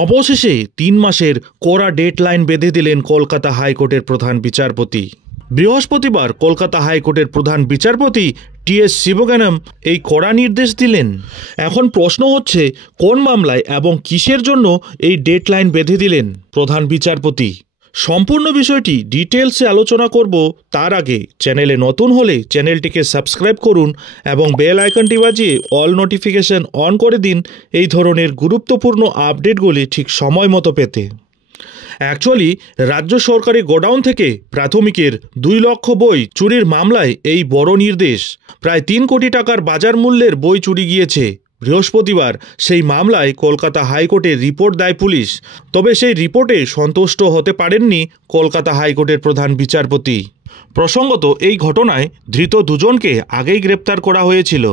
অবশেষে ৩ মাসের কড়া ডেডলাইন বেঁধে দিলেন কলকাতা হাইকোর্টের প্রধান বিচারপতি। বৃহস্পতিবার কলকাতা হাইকোর্টের প্রধান বিচারপতি টি.এস. শিবগানম এই কড়া নির্দেশ দিলেন। এখন প্রশ্ন হচ্ছে, কোন মামলায় এবং কিসের জন্য এই ডেডলাইন বেঁধে দিলেন প্রধান বিচারপতি? সম্পূর্ণ বিষয়টি ডিটেলসে আলোচনা করব। তার আগে চ্যানেলে নতুন হলে চ্যানেলটিকে সাবস্ক্রাইব করুন এবং বেল আইকনটি বাজিয়ে অল নোটিফিকেশন অন করে দিন এই ধরনের গুরুত্বপূর্ণ আপডেটগুলি ঠিক সময় মতো পেতে। অ্যাকচুয়ালি রাজ্য সরকারি গোডাউন থেকে প্রাথমিকের 2 লক্ষ বই চুরির মামলায় এই বড় নির্দেশ। প্রায় 3 কোটি টাকার বাজার মূল্যের বই চুরি গিয়েছে। বৃহস্পতিবার সেই মামলায় কলকাতা হাইকোর্টে রিপোর্ট দেয় পুলিশ। তবে সেই রিপোর্টে সন্তুষ্ট হতে পারেননি কলকাতা হাইকোর্টের প্রধান বিচারপতি। প্রসঙ্গত, এই ঘটনায় ধৃত দুজনকে আগেই গ্রেপ্তার করা হয়েছিল।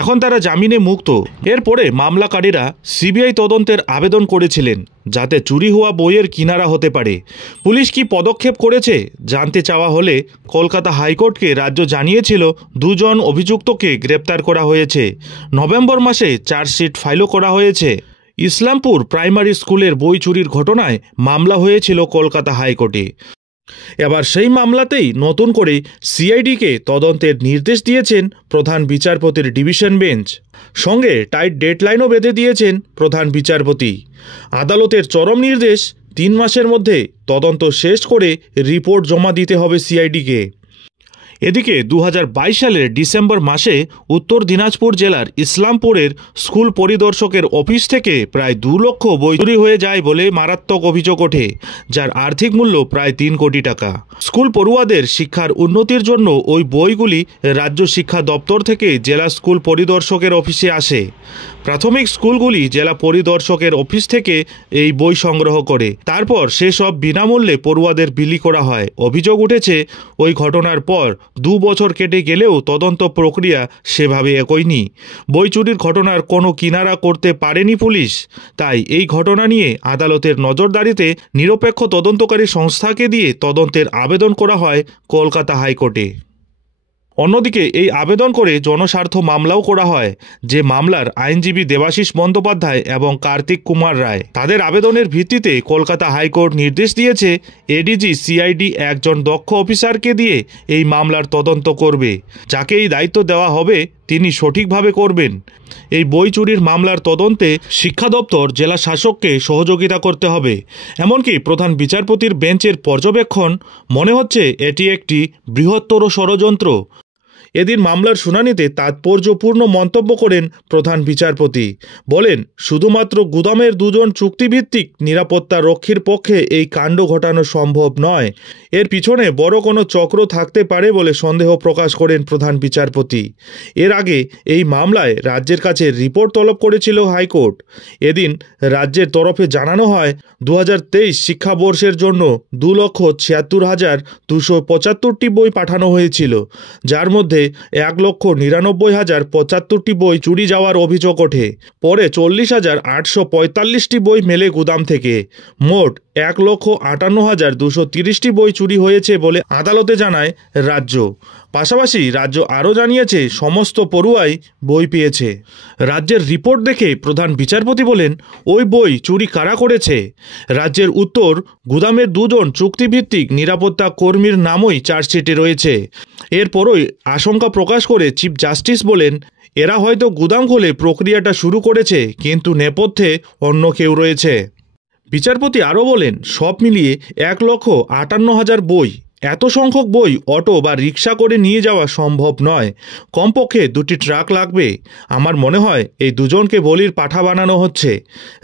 এখন তারা জামিনে মুক্ত। এরপরে মামলাকারীরা সিবিআই তদন্তের আবেদন করেছিলেন, যাতে চুরি হওয়া বইয়ের কিনারা হতে পারে। পুলিশ কি পদক্ষেপ করেছে জানতে চাওয়া হলে কলকাতা হাইকোর্টকে রাজ্য জানিয়েছিল 2 জন অভিযুক্তকে গ্রেপ্তার করা হয়েছে। নভেম্বর মাসে চার্জশিট ফাইলও করা হয়েছে। ইসলামপুর প্রাইমারি স্কুলের বই চুরির ঘটনায় মামলা হয়েছিল কলকাতা হাইকোর্টে। এবার সেই মামলাতেই নতুন করে সিআইডিকে তদন্তের নির্দেশ দিয়েছেন প্রধান বিচারপতির ডিভিশন বেঞ্চ। সঙ্গে টাইট ডেডলাইনও বেঁধে দিয়েছেন প্রধান বিচারপতি। আদালতের চরম নির্দেশ, 3 মাসের মধ্যে তদন্ত শেষ করে রিপোর্ট জমা দিতে হবে সিআইডিকে। এদিকে 2022 সালের ডিসেম্বর মাসে উত্তর দিনাজপুর জেলার ইসলামপুরের স্কুল পরিদর্শকের অফিস থেকে প্রায় 2 লক্ষ বই চুরি হয়ে যায় বলে মারাত্মক অভিযোগ ওঠে, যার আর্থিক মূল্য প্রায় 3 কোটি টাকা। স্কুল পড়ুয়াদের শিক্ষার উন্নতির জন্য ওই বইগুলি রাজ্য শিক্ষা দপ্তর থেকে জেলা স্কুল পরিদর্শকের অফিসে আসে। প্রাথমিক স্কুলগুলি জেলা পরিদর্শকের অফিস থেকে এই বই সংগ্রহ করে, তারপর সেসব বিনামূল্যে পড়ুয়াদের বিলি করা হয়। অভিযোগ উঠেছে, ওই ঘটনার পর 2 বছর কেটে গেলেও তদন্ত প্রক্রিয়া সেভাবে এগোয়নি। বই চুরির ঘটনার কোনো কিনারা করতে পারেনি পুলিশ। তাই এই ঘটনা নিয়ে আদালতের নজরদারিতে নিরপেক্ষ তদন্তকারী সংস্থাকে দিয়ে তদন্তের আবেদন করা হয় কলকাতা হাইকোর্টে। অন্যদিকে এই আবেদন করে জনস্বার্থ মামলাও করা হয়, যে মামলার আইনজীবী দেবাশিস বন্দ্যোপাধ্যায় এবং কার্তিক কুমার রায়। তাদের আবেদনের ভিত্তিতে কলকাতা হাইকোর্ট নির্দেশ দিয়েছে এডিজি সিআইডি একজন দক্ষ অফিসারকে দিয়ে এই মামলার তদন্ত করবে। যাকে এই দায়িত্ব দেওয়া হবে তিনি সঠিকভাবে করবেন। এই বই চুরির মামলার তদন্তে শিক্ষা দপ্তর জেলা শাসককে সহযোগিতা করতে হবে। এমনকি প্রধান বিচারপতির বেঞ্চের পর্যবেক্ষণ, মনে হচ্ছে এটি একটি বৃহত্তর ষড়যন্ত্র। এদিন মামলার শুনানিতে তাৎপর্যপূর্ণ মন্তব্য করেন প্রধান বিচারপতি। বলেন, শুধুমাত্র গুদামের 2 জন চুক্তিভিত্তিক নিরাপত্তা রক্ষীর পক্ষে এই কাণ্ড ঘটানো সম্ভব নয়। এর পিছনে বড় কোনো চক্র থাকতে পারে বলে সন্দেহ প্রকাশ করেন প্রধান বিচারপতি। এর আগে এই মামলায় রাজ্যের কাছে রিপোর্ট তলব করেছিল হাইকোর্ট। এদিন রাজ্যের তরফে জানানো হয়, 2023 শিক্ষাবর্ষের জন্য 2,76,275টি বই পাঠানো হয়েছিল, যার মধ্যে 1,99,075টি বই চুরি যাওয়ার অভিযোগ ওঠে। পরে 40,845টি বই মেলে গুদাম থেকে। মোট 1,58,230টি বই চুরি হয়েছে বলে আদালতে জানায় রাজ্য। পাশাপাশি রাজ্য আরও জানিয়েছে সমস্ত পড়ুয়াই বই পেয়েছে। রাজ্যের রিপোর্ট দেখে প্রধান বিচারপতি বলেন, ওই বই চুরি কারা করেছে? রাজ্যের উত্তর, গুদামের 2 জন চুক্তিভিত্তিক নিরাপত্তা কর্মীর নামই চার্জশিটে রয়েছে। এরপরই আশঙ্কা প্রকাশ করে চিফ জাস্টিস বলেন, এরা হয়তো গুদাম খুলে প্রক্রিয়াটা শুরু করেছে, কিন্তু নেপথ্যে অন্য কেউ রয়েছে। বিচারপতি আরও বলেন, সব মিলিয়ে 1,58,000 বই। এত সংখ্যক বই অটো বা রিক্সা করে নিয়ে যাওয়া সম্ভব নয়। কমপক্ষে 2টি ট্রাক লাগবে। আমার মনে হয় এই 2 জনকে বলির পাঠা বানানো হচ্ছে।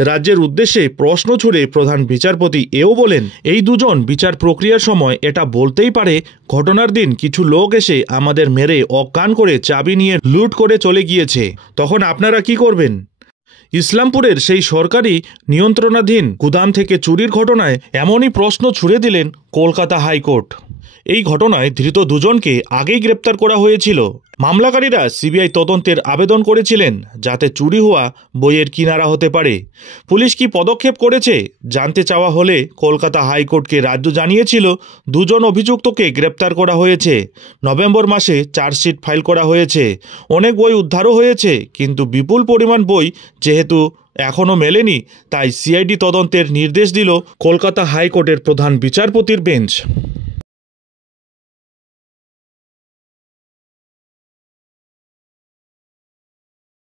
রাজ্যের উদ্দেশ্যে প্রশ্ন ছুড়ে প্রধান বিচারপতি এও বলেন, এই 2 জন বিচার প্রক্রিয়ার সময় এটা বলতেই পারে, ঘটনার দিন কিছু লোক এসে আমাদের মেরে অজ্ঞান করে চাবি নিয়ে লুট করে চলে গিয়েছে। তখন আপনারা কি করবেন? ইসলামপুরের সেই সরকারি নিয়ন্ত্রণাধীন গুদাম থেকে চুরির ঘটনায় এমনই প্রশ্ন ছুড়ে দিলেন কলকাতা হাইকোর্ট। এই ঘটনায় ধৃত 2 জনকে আগেই গ্রেপ্তার করা হয়েছিল। মামলাকারীরা সিবিআই তদন্তের আবেদন করেছিলেন, যাতে চুরি হওয়া বইয়ের কিনারা হতে পারে। পুলিশ কি পদক্ষেপ করেছে জানতে চাওয়া হলে কলকাতা হাইকোর্টকে রাজ্য জানিয়েছিল 2 জন অভিযুক্তকে গ্রেপ্তার করা হয়েছে। নভেম্বর মাসে চার্জশিট ফাইল করা হয়েছে। অনেক বই উদ্ধারও হয়েছে, কিন্তু বিপুল পরিমাণ বই যেহেতু এখনও মেলেনি, তাই সিআইডি তদন্তের নির্দেশ দিল কলকাতা হাইকোর্টের প্রধান বিচারপতির বেঞ্চ।